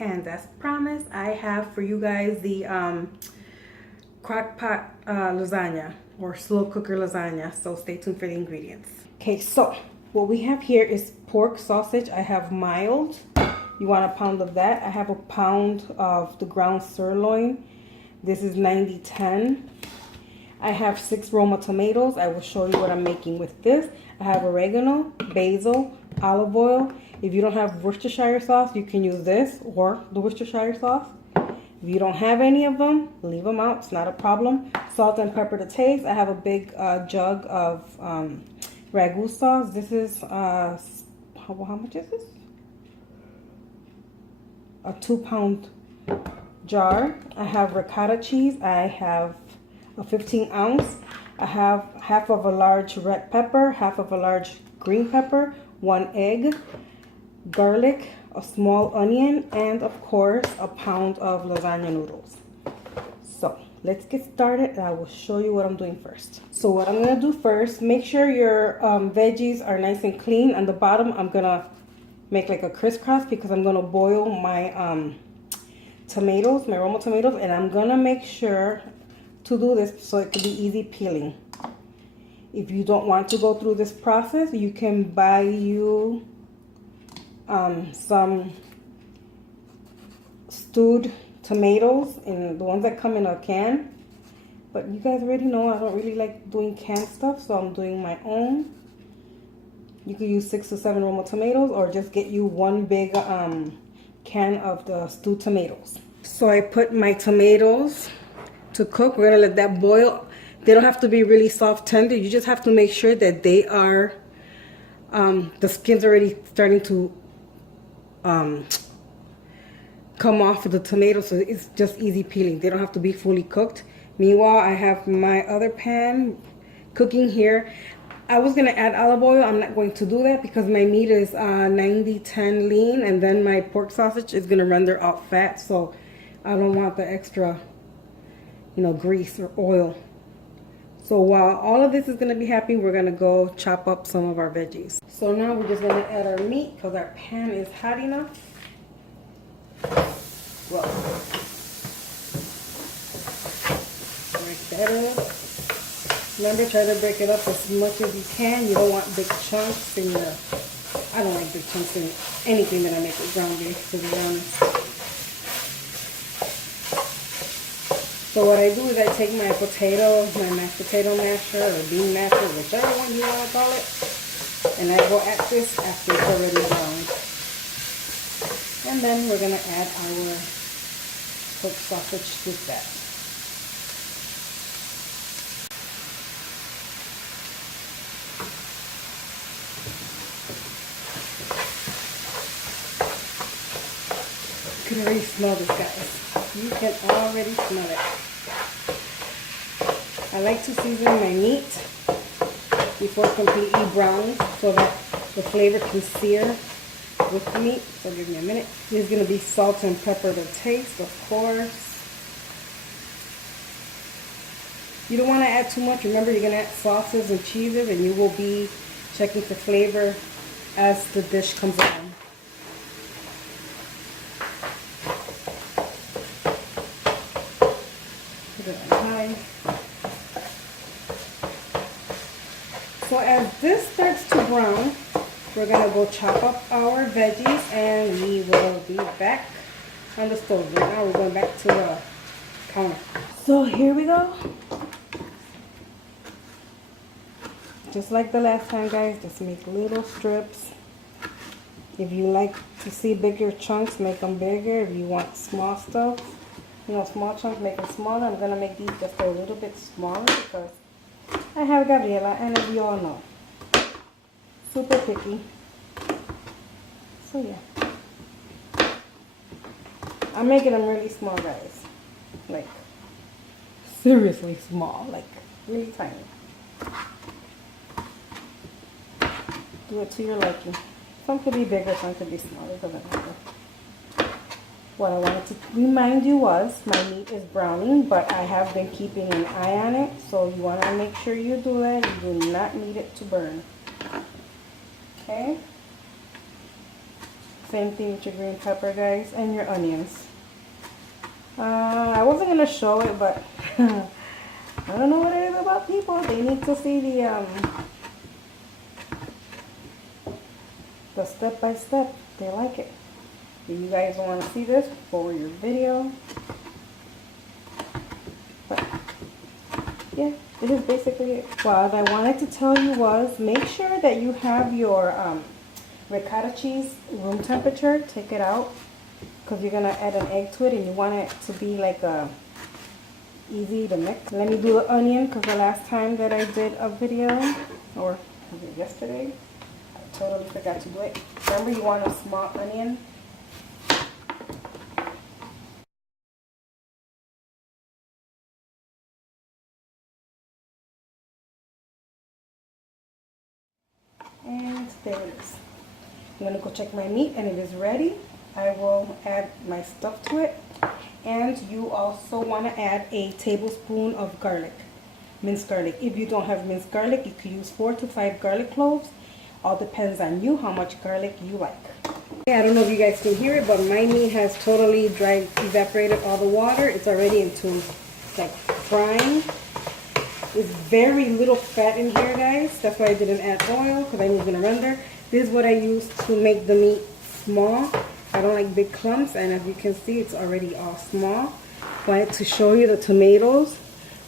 And as promised, I have for you guys the crock pot lasagna or slow cooker lasagna, so stay tuned for the ingredients. Okay, so what we have here is pork sausage. I have mild. You want a pound of that. I have a pound of the ground sirloin. This is 90-10. I have 6 Roma tomatoes. I will show you what I'm making with this. I have oregano, basil, olive oil. If you don't have Worcestershire sauce, you can use this or the Worcestershire sauce. If you don't have any of them, leave them out. It's not a problem. Salt and pepper to taste. I have a big jug of ragu sauce. This is, how much is this? A 2-pound jar. I have ricotta cheese. I have a 15-ounce. I have half of a large red pepper, half of a large green pepper, 1 egg, garlic, a small onion, and of course a pound of lasagna noodles. So let's get started and I will show you what I'm doing first. So what I'm going to do first, make sure your veggies are nice and clean. On the bottom I'm going to make like a crisscross because I'm going to boil my tomatoes, my Roma tomatoes, and I'm going to make sure to do this so it can be easy peeling. If you don't want to go through this process, you can buy you some stewed tomatoes, and the ones that come in a can. But you guys already know I don't really like doing canned stuff, so I'm doing my own. You can use 6 to 7 Roma tomatoes, or just get you one big can of the stewed tomatoes. So I put my tomatoes to cook. We're gonna let that boil. They don't have to be really soft tender. You just have to make sure that they are the skin's already starting to come off of the tomato, so it's just easy peeling. They don't have to be fully cooked. Meanwhile, I have my other pan cooking here. I was gonna add olive oil. I'm not going to do that because my meat is 90-10 lean, and then my pork sausage is gonna render out fat, so I don't want the extra, you know, grease or oil. So while all of this is gonna be happening, we're gonna go chop up some of our veggies. So now we're just gonna add our meat because our pan is hot enough. Well, break that up. Remember, try to break it up as much as you can. You don't want big chunks in your, I don't like big chunks in anything that I make with ground beef, to be honest. So what I do is I take my potato, my mashed potato masher or bean masher, whichever one you want to call it, and I go at this after it's already browned. And then we're going to add our cooked sausage with that. You can already smell this, guys. You can already smell it. I like to season my meat before it's completely browned so that the flavor can sear with the meat. So give me a minute. There's going to be salt and pepper to taste, of course. You don't want to add too much. Remember, you're going to add sauces and cheeses, and you will be checking for flavor as the dish comes on. So as this starts to brown, we're going to go chop up our veggies and we will be back on the stove. Right now we're going back to the counter. So here we go. Just like the last time, guys, just make little strips. If you like to see bigger chunks, make them bigger. If you want small stuff, you know, small chunks, make them smaller. I'm going to make these just a little bit smaller because I have Gabriela, and as you all know, super picky. So yeah, I'm making them really small, guys. Like seriously small, like really tiny. Do it to your liking. Some could be bigger, some could be smaller, doesn't matter. What I wanted to remind you was my meat is browning, but I have been keeping an eye on it, so you want to make sure you do that. You do not need it to burn. Okay? Same thing with your green pepper, guys, and your onions. I wasn't going to show it, but I don't know what it is about people. They need to see the step-by-step. They like it. If you guys want to see this for your video. But yeah, this is basically it. What I wanted to tell you was make sure that you have your ricotta cheese room temperature. Take it out because you're going to add an egg to it and you want it to be like easy to mix. Let me do the onion because the last time that I did a video, or was it yesterday? I totally forgot to do it. Remember, you want a small onion. And there it is. I'm going to go check my meat and it is ready. I will add my stuff to it. And you also want to add a tablespoon of garlic, minced garlic. If you don't have minced garlic, you could use 4 to 5 garlic cloves. All depends on you how much garlic you like. Okay, I don't know if you guys can hear it, but my meat has totally dried, evaporated all the water. It's already into like frying. There's very little fat in here, guys. That's why I didn't add oil, because I was going to render. This is what I use to make the meat small. I don't like big clumps, and as you can see, it's already all small. Wanted to show you the tomatoes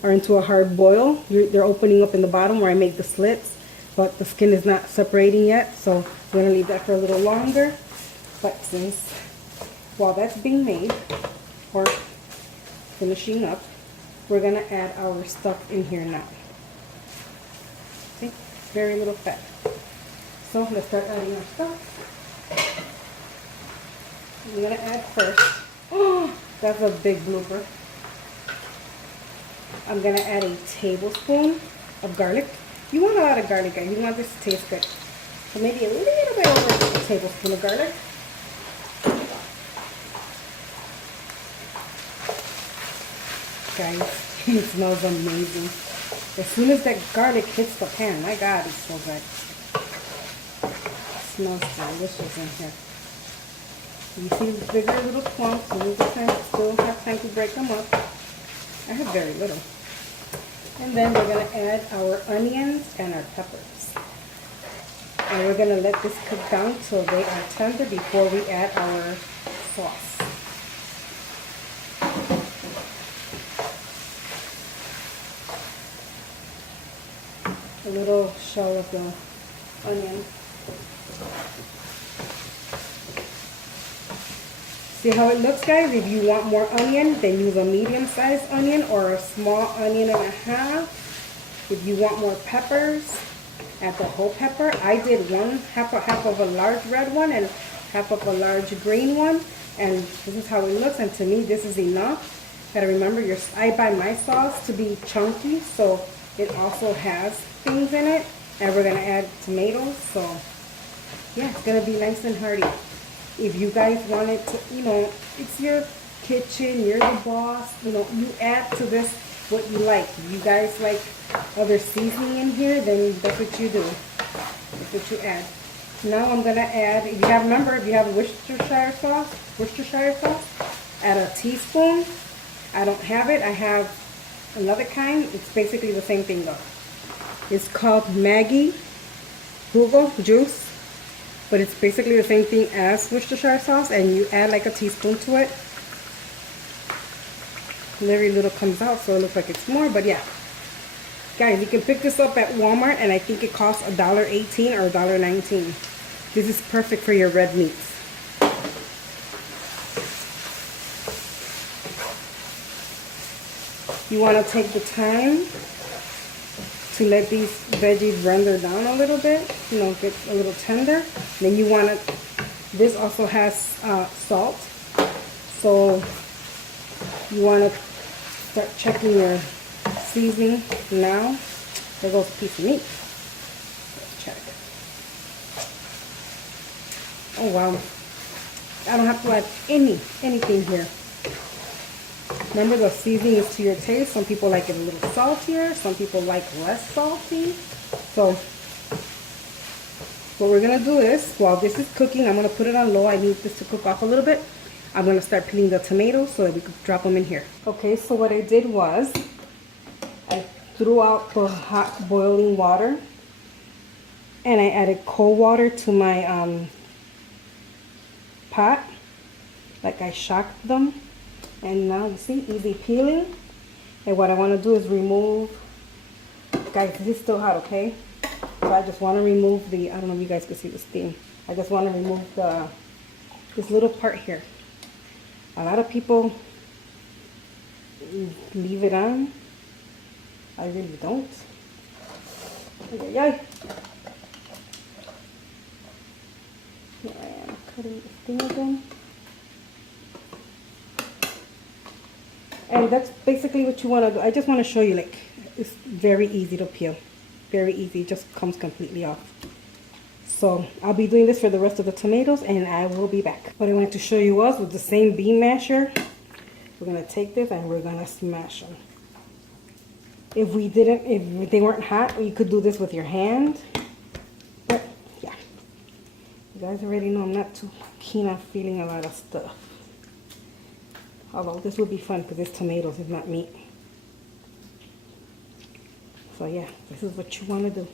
are into a hard boil. They're opening up in the bottom where I make the slits, but the skin is not separating yet, so I'm going to leave that for a little longer. But since, while that's being made, or finishing up, we're going to add our stuff in here now. See? Very little fat. So let's start adding our stuff. I'm going to add first. Oh, that's a big blooper. I'm going to add a tablespoon of garlic. You want a lot of garlic, guys. You want this to taste good. So maybe a little bit over a tablespoon of garlic. Guys, it smells amazing. As soon as that garlic hits the pan, my God, it's so good. It smells delicious in here. You see the bigger little clumps, and you still have time to break them up. I have very little. And then we're going to add our onions and our peppers. And we're going to let this cook down till they are tender before we add our sauce. A little shell of the onion. See how it looks, guys? If you want more onion, then use a medium-sized onion or a small onion and a half. If you want more peppers, add the whole pepper. I did half of a large red one and half of a large green one. And this is how it looks. And to me, this is enough. Gotta remember, I buy my sauce to be chunky, so it also has things in it. And we're gonna add tomatoes. So yeah, it's gonna be nice and hearty. If you guys want it to, it's your kitchen, you're the boss, you add to this what you like. If you guys like other seasoning in here, then that's what you do. That's what you add. Now I'm going to add, if you have Worcestershire sauce, add a teaspoon. I don't have it. I have another kind. It's basically the same thing though. It's called Maggie Google Juice. But it's basically the same thing as Worcestershire sauce, and you add like a teaspoon to it. Very little comes out, so it looks like it's more, but yeah. Guys, you can pick this up at Walmart, and I think it costs $1.18 or $1.19. This is perfect for your red meats. You want to take the time to let these veggies render down a little bit, get a little tender. Then you want to, this also has salt, so you want to start checking your seasoning now. There goes a piece of meat. Let's check. Oh wow. I don't have to add anything here. Remember, the seasoning is to your taste. Some people like it a little saltier. Some people like less salty. So what we're going to do is, while this is cooking, I'm going to put it on low. I need this to cook off a little bit. I'm going to start peeling the tomatoes so that we can drop them in here. Okay, so what I did was I threw out the hot boiling water. And I added cold water to my pot. Like I shocked them. And now you see, easy peeling. And what I want to do is remove, guys, this is still hot, okay? So I just want to remove the, I don't know if you guys can see the steam. I just want to remove this little part here. A lot of people leave it on. I really don't. Here I am cutting this thing again. And that's basically what you want to do. I just want to show you, like, it's very easy to peel. Very easy. It just comes completely off. So I'll be doing this for the rest of the tomatoes, and I will be back. What I wanted to show you was with the same bean masher, we're going to take this and we're going to smash them. If they weren't hot, you could do this with your hand. But yeah, you guys already know I'm not too keen on feeling a lot of stuff. Although this will be fun because it's tomatoes, it's not meat. So yeah, this is what you want to do.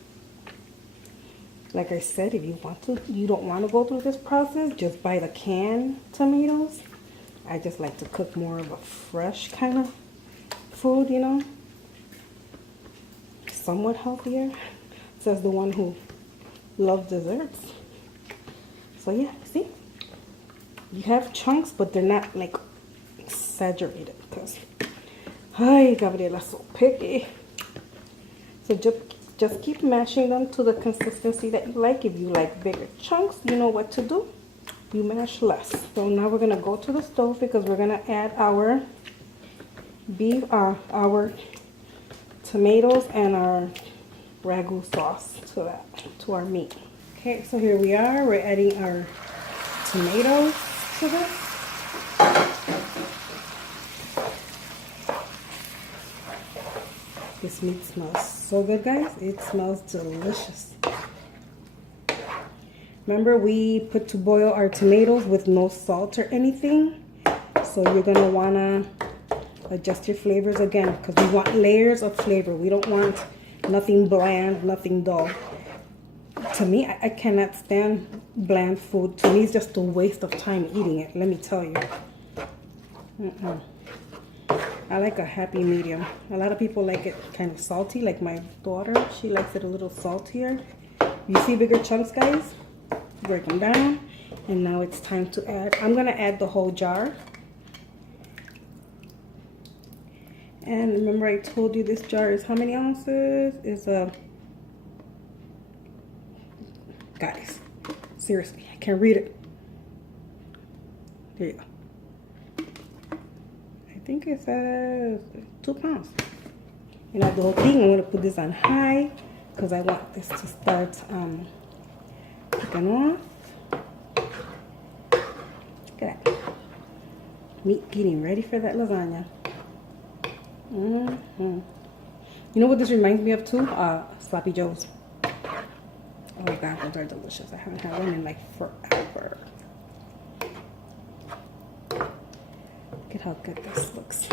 Like I said, if you don't want to go through this process, just buy the canned tomatoes. I just like to cook more of a fresh kind of food, you know. Somewhat healthier, says the one who loves desserts. So yeah, see? You have chunks, but they're not like exaggerated because, hi, Gabriela's so picky. So just keep mashing them to the consistency that you like. If you like bigger chunks, you know what to do. You mash less. So now we're gonna go to the stove because we're gonna add our beef, our tomatoes and our ragu sauce to our meat. Okay, so here we are. We're adding our tomatoes to this. This meat smells so good, guys. It smells delicious. Remember, we put to boil our tomatoes with no salt or anything. So you're gonna wanna adjust your flavors again because we want layers of flavor. We don't want nothing bland, nothing dull. To me, I cannot stand bland food. To me, it's just a waste of time eating it, let me tell you. I like a happy medium. A lot of people like it kind of salty, like my daughter. She likes it a little saltier. You see bigger chunks, guys? Break them down. And now it's time to add. I'm going to add the whole jar. And remember I told you this jar is how many ounces? It's guys, seriously, I can't read it. There you go. I think it says 2 pounds. And now the whole thing, I'm going to put this on high because I want this to start cooking off. Look at that. Meat getting ready for that lasagna. You know what this reminds me of too? Sloppy Joes. Oh god, those are delicious. I haven't had one in like forever. Look at how good this looks.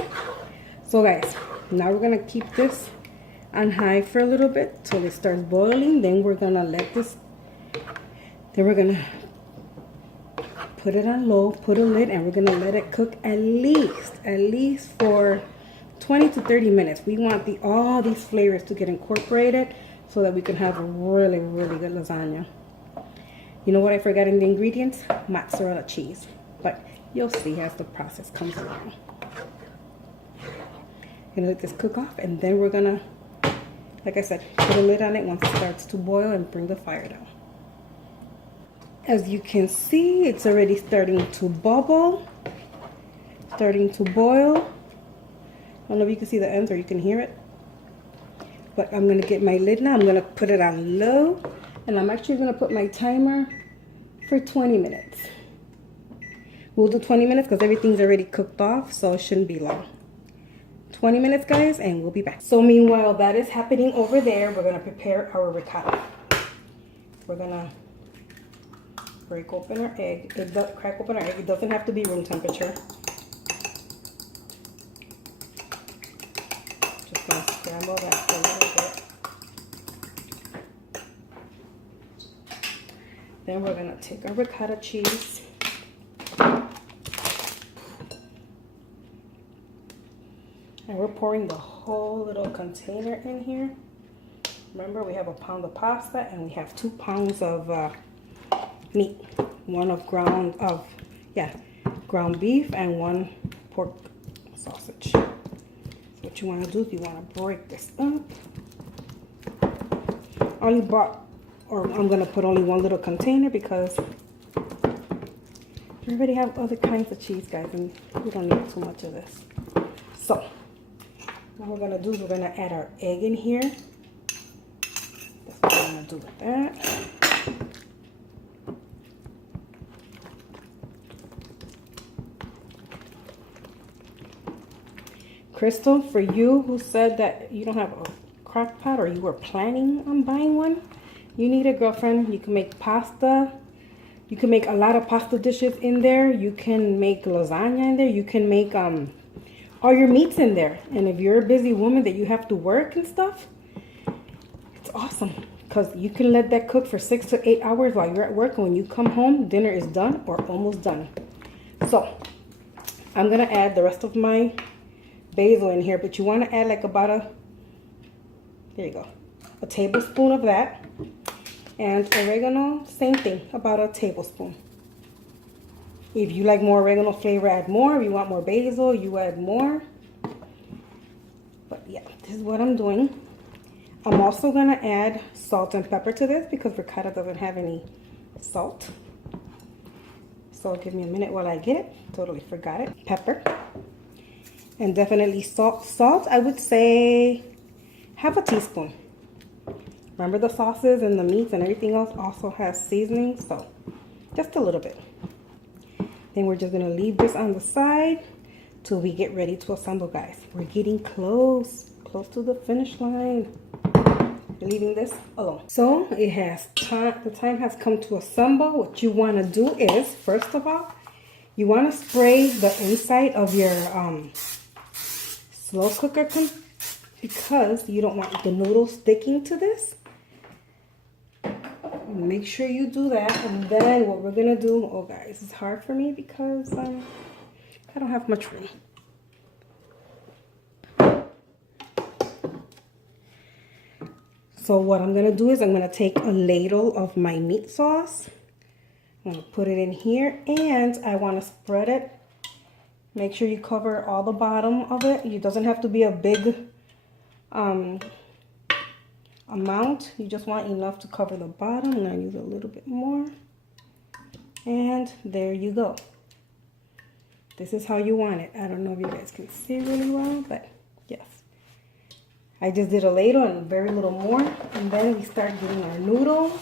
So guys, now we're gonna keep this on high for a little bit till it starts boiling. Then we're gonna let this, then we're gonna put it on low, put a lid, and we're gonna let it cook at least for 20 to 30 minutes. We want all these flavors to get incorporated so that we can have a really, really good lasagna. You know what I forgot in the ingredients? Mozzarella cheese. But you'll see as the process comes along. Gonna let this cook off, and then we're gonna, like I said, put a lid on it once it starts to boil and bring the fire down. As you can see, it's already starting to bubble, starting to boil. I don't know if you can see the ends or you can hear it. But I'm going to get my lid now. I'm going to put it on low. And I'm actually going to put my timer for 20 minutes. We'll do 20 minutes because everything's already cooked off, so it shouldn't be long. 20 minutes, guys, and we'll be back. So meanwhile that is happening over there, we're gonna prepare our ricotta. We're gonna break open our egg. Crack open our egg. It doesn't have to be room temperature. Just gonna scramble that for a little bit. Then we're gonna take our ricotta cheese. And we're pouring the whole little container in here. Remember, we have a pound of pasta and we have 2 pounds of meat. One of ground beef and 1 pork sausage. So what you want to do is you want to break this up. I'm going to put only 1 little container because we already have other kinds of cheese, guys, and we don't need too much of this. So what we're going to do is we're going to add our egg in here. That's what we're going to do with that. Crystal, for you who said that you don't have a crock pot or you were planning on buying one, you need a girlfriend. You can make pasta. You can make a lot of pasta dishes in there. You can make lasagna in there. You can make all your meats in there. And if you're a busy woman that you have to work and stuff, it's awesome because you can let that cook for 6 to 8 hours while you're at work. And when you come home, dinner is done or almost done. So I'm going to add the rest of my basil in here, but you want to add like about there you go, a tablespoon of that. And oregano, same thing, about a tablespoon. If you like more oregano flavor, add more. If you want more basil, you add more. But yeah, this is what I'm doing. I'm also going to add salt and pepper to this because ricotta doesn't have any salt. So give me a minute while I get it. Totally forgot it. Pepper. And definitely salt. Salt, I would say half a teaspoon. Remember, the sauces and the meats and everything else also has seasoning, so just a little bit. Then we're just gonna leave this on the side till we get ready to assemble, guys. We're getting close to the finish line. We're leaving this alone. So it has time. The time has come to assemble. What you want to do is, first of all, you want to spray the inside of your slow cooker because you don't want the noodles sticking to this. Make sure you do that. And then what we're gonna do, oh guys, it's hard for me because I don't have much room. So what I'm gonna do is I'm gonna take a ladle of my meat sauce. I'm gonna put it in here and I want to spread it. Make sure you cover all the bottom of it. It doesn't have to be a big amount. You just want enough to cover the bottom. I'm going to use a little bit more. And there you go. This is how you want it. I don't know if you guys can see really well, but yes. I just did a ladle and very little more. And then we start getting our noodles.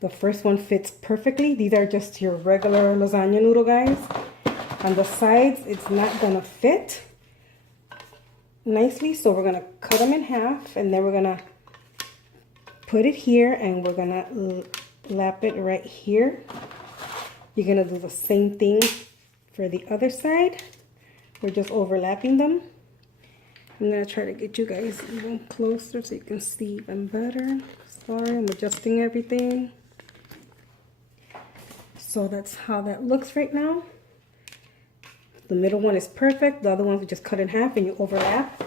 The first one fits perfectly. These are just your regular lasagna noodle, guys. On the sides, it's not gonna fit nicely, so we're gonna cut them in half, and then we're gonna put it here, and we're gonna lap it right here. You're gonna do the same thing for the other side. We're just overlapping them. I'm gonna try to get you guys even closer so you can see even better. Sorry, I'm adjusting everything. So that's how that looks right now. The middle one is perfect. The other ones we just cut in half and you overlap.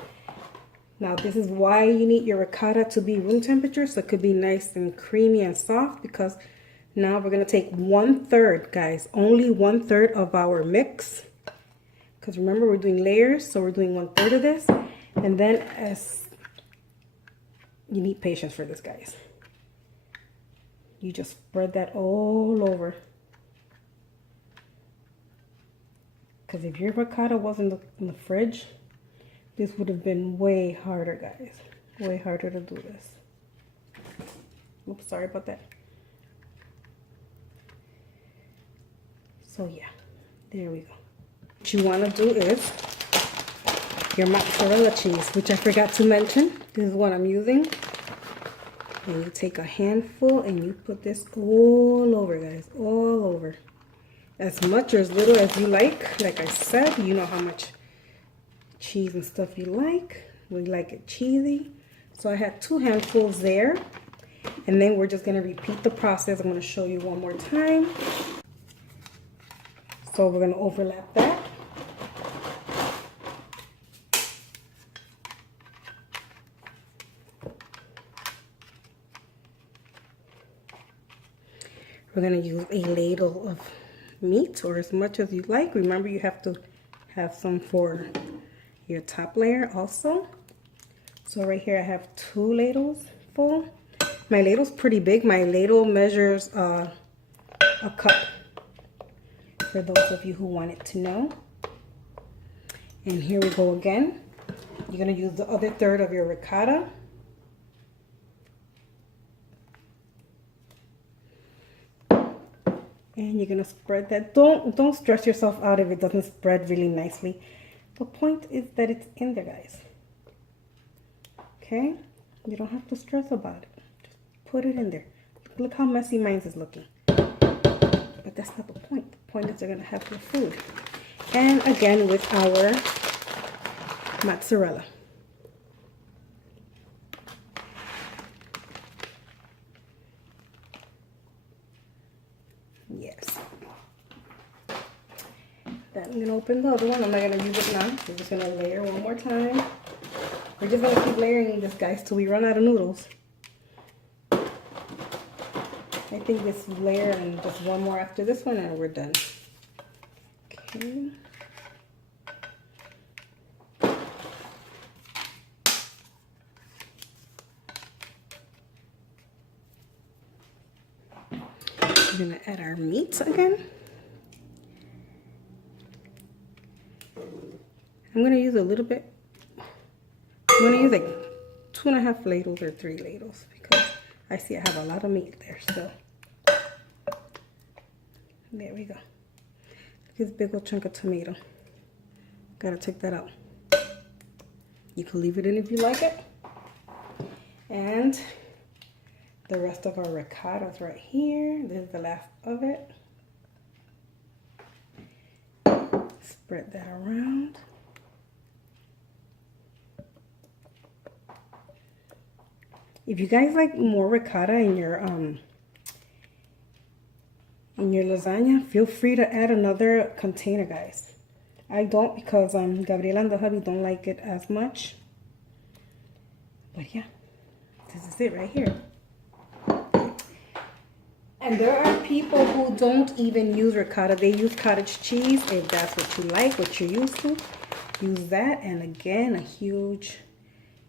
Now this is why you need your ricotta to be room temperature, so it could be nice and creamy and soft, because now we're gonna take 1/3, guys, only 1/3 of our mix. Because remember, we're doing layers, so we're doing 1/3 of this. And then as you need patience for this, guys. You just spread that all over. Because if your ricotta wasn't in the fridge, this would have been way harder, guys. Way harder to do this. Oops, sorry about that. So yeah, there we go. What you want to do is your mozzarella cheese, which I forgot to mention. This is what I'm using. And you take a handful and you put this all over, guys, all over. As much or as little as you like. Like I said, you know how much cheese and stuff you like. We like it cheesy. So I had 2 handfuls there. And then we're just going to repeat the process. I'm going to show you one more time. So we're going to overlap that. We're going to use a ladle of meat, or as much as you like. Remember, you have to have some for your top layer also. So right here I have 2 ladles full. My ladle's pretty big. My ladle measures a cup, for those of you who wanted to know. And here we go again. You're going to use the other third of your ricotta. And you're gonna spread that. Don't stress yourself out if it doesn't spread really nicely. The point is that it's in there, guys. Okay? You don't have to stress about it. Just put it in there. Look how messy mine is looking. But that's not the point. The point is they're gonna have your food. And again with our mozzarella. Yes. Then I'm gonna open the other one. I'm not gonna use it now. We're just gonna layer one more time. We're just gonna keep layering this, guys, till we run out of noodles. I think this layer and just one more after this one and we're done. Okay. We're gonna add our meat again. I'm gonna use a little bit. I'm gonna use like 2.5 ladles or 3 ladles because I see I have a lot of meat there still. There we go. Look at this big old chunk of tomato. Gotta take that out. You can leave it in if you like it. And the rest of our ricotta is right here. This is the last of it. Spread that around. If you guys like more ricotta in your lasagna, feel free to add another container, guys. I don't because Gabriela and the hubby don't like it as much. But yeah, this is it right here. And there are people who don't even use ricotta. They use cottage cheese. If that's what you like, what you're used to, use that. And again, a huge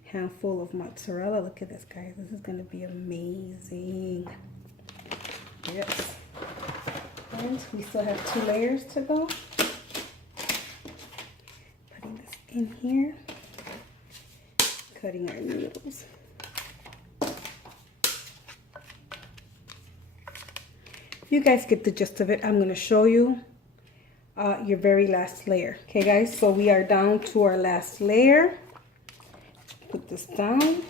handful of mozzarella. Look at this, guys. This is going to be amazing. Yes. And we still have 2 layers to go. Putting this in here. Cutting our noodles. You guys get the gist of it. I'm going to show you your very last layer. Okay, guys, so we are down to our last layer. Put this down.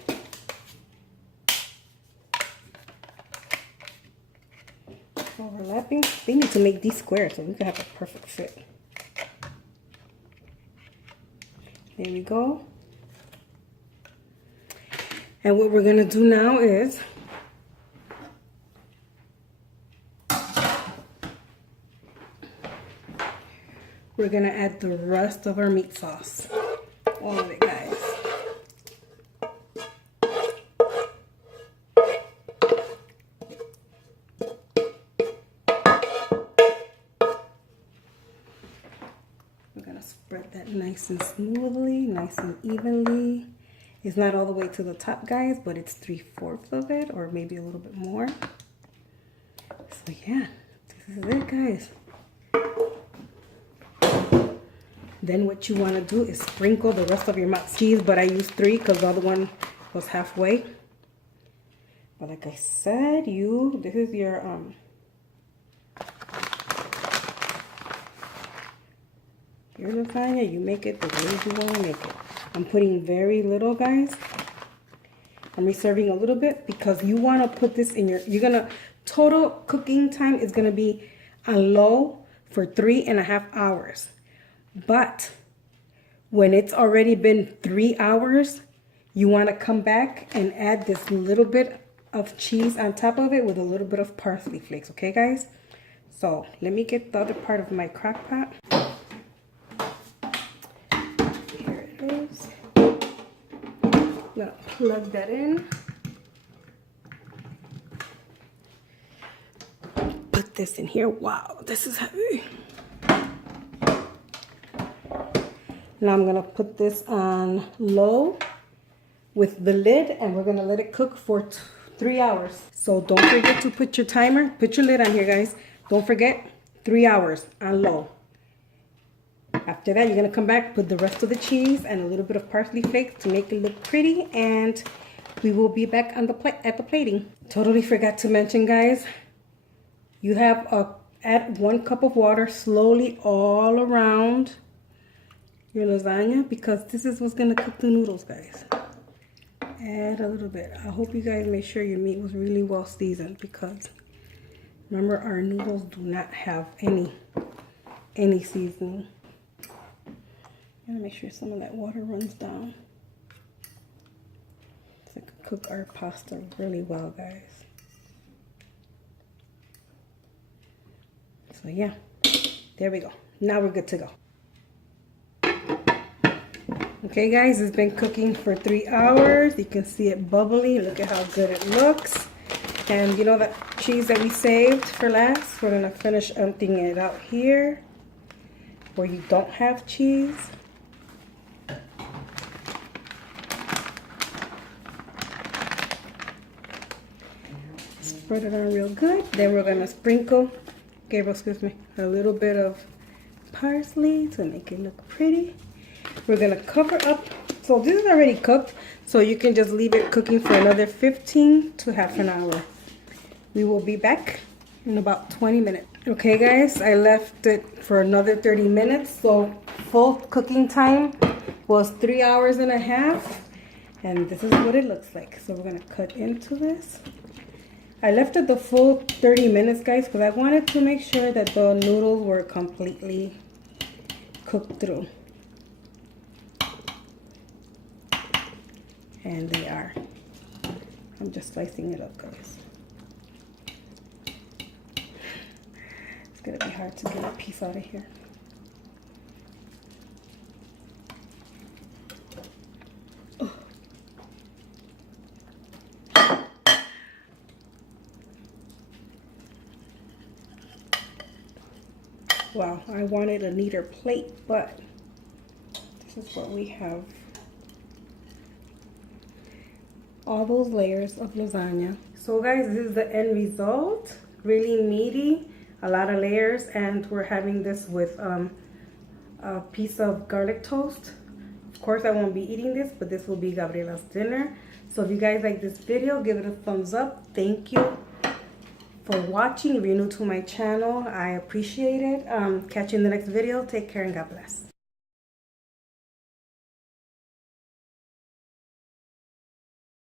Overlapping. They need to make these squares so we can have a perfect fit. There we go. And what we're going to do now is we're going to add the rest of our meat sauce. All of it, guys. We're going to spread that nice and smoothly, nice and evenly. It's not all the way to the top, guys, but it's 3/4 of it, or maybe a little bit more. So yeah, this is it, guys. Then what you want to do is sprinkle the rest of your mozzarella cheese, but I used 3 because the other one was halfway. But like I said, this is your your lasagna, you make it the way you want to make it. I'm putting very little, guys. I'm reserving a little bit because you want to put this in your, total cooking time is going to be on low for 3.5 hours. But when it's already been 3 hours, you want to come back and add this little bit of cheese on top of it with a little bit of parsley flakes. Okay, guys? So let me get the other part of my crock pot. Here it is. I'm gonna plug that in. Put this in here. Wow, this is heavy. Now I'm gonna put this on low with the lid, and we're gonna let it cook for 3 hours. So don't forget to put your timer, put your lid on here, guys. Don't forget, 3 hours on low. After that, you're gonna come back, put the rest of the cheese and a little bit of parsley flakes to make it look pretty, and we will be back on the at the plating. Totally forgot to mention, guys, you have add 1 cup of water slowly all around your lasagna, because this is what's gonna cook the noodles, guys. Add a little bit. I hope you guys make sure your meat was really well seasoned, because remember, our noodles do not have any seasoning. I'm gonna make sure some of that water runs down so I can cook our pasta really well, guys. So yeah, there we go. Now we're good to go. Okay, guys, it's been cooking for 3 hours. You can see it bubbly. Look at how good it looks. And you know that cheese that we saved for last? We're gonna finish emptying it out here where you don't have cheese. Spread it on real good. Then we're gonna sprinkle, Gabriel, excuse me, a little bit of parsley to make it look pretty. We're gonna cover up. So this is already cooked, so you can just leave it cooking for another 15 to half an hour. We will be back in about 20 minutes. Okay, guys, I left it for another 30 minutes. So full cooking time was 3.5 hours. And this is what it looks like. So we're gonna cut into this. I left it the full 30 minutes, guys, because I wanted to make sure that the noodles were completely cooked through. And they are. I'm just slicing it up, guys. It's gonna be hard to get a piece out of here. Oh. Wow, I wanted a neater plate, but this is what we have. All those layers of lasagna. So guys, this is the end result. Really meaty, a lot of layers, and we're having this with a piece of garlic toast. Of course, I won't be eating this, but this will be Gabriela's dinner. So if you guys like this video, give it a thumbs up. Thank you for watching. If you're new to my channel, I appreciate it. Catch you in the next video. Take care and God bless.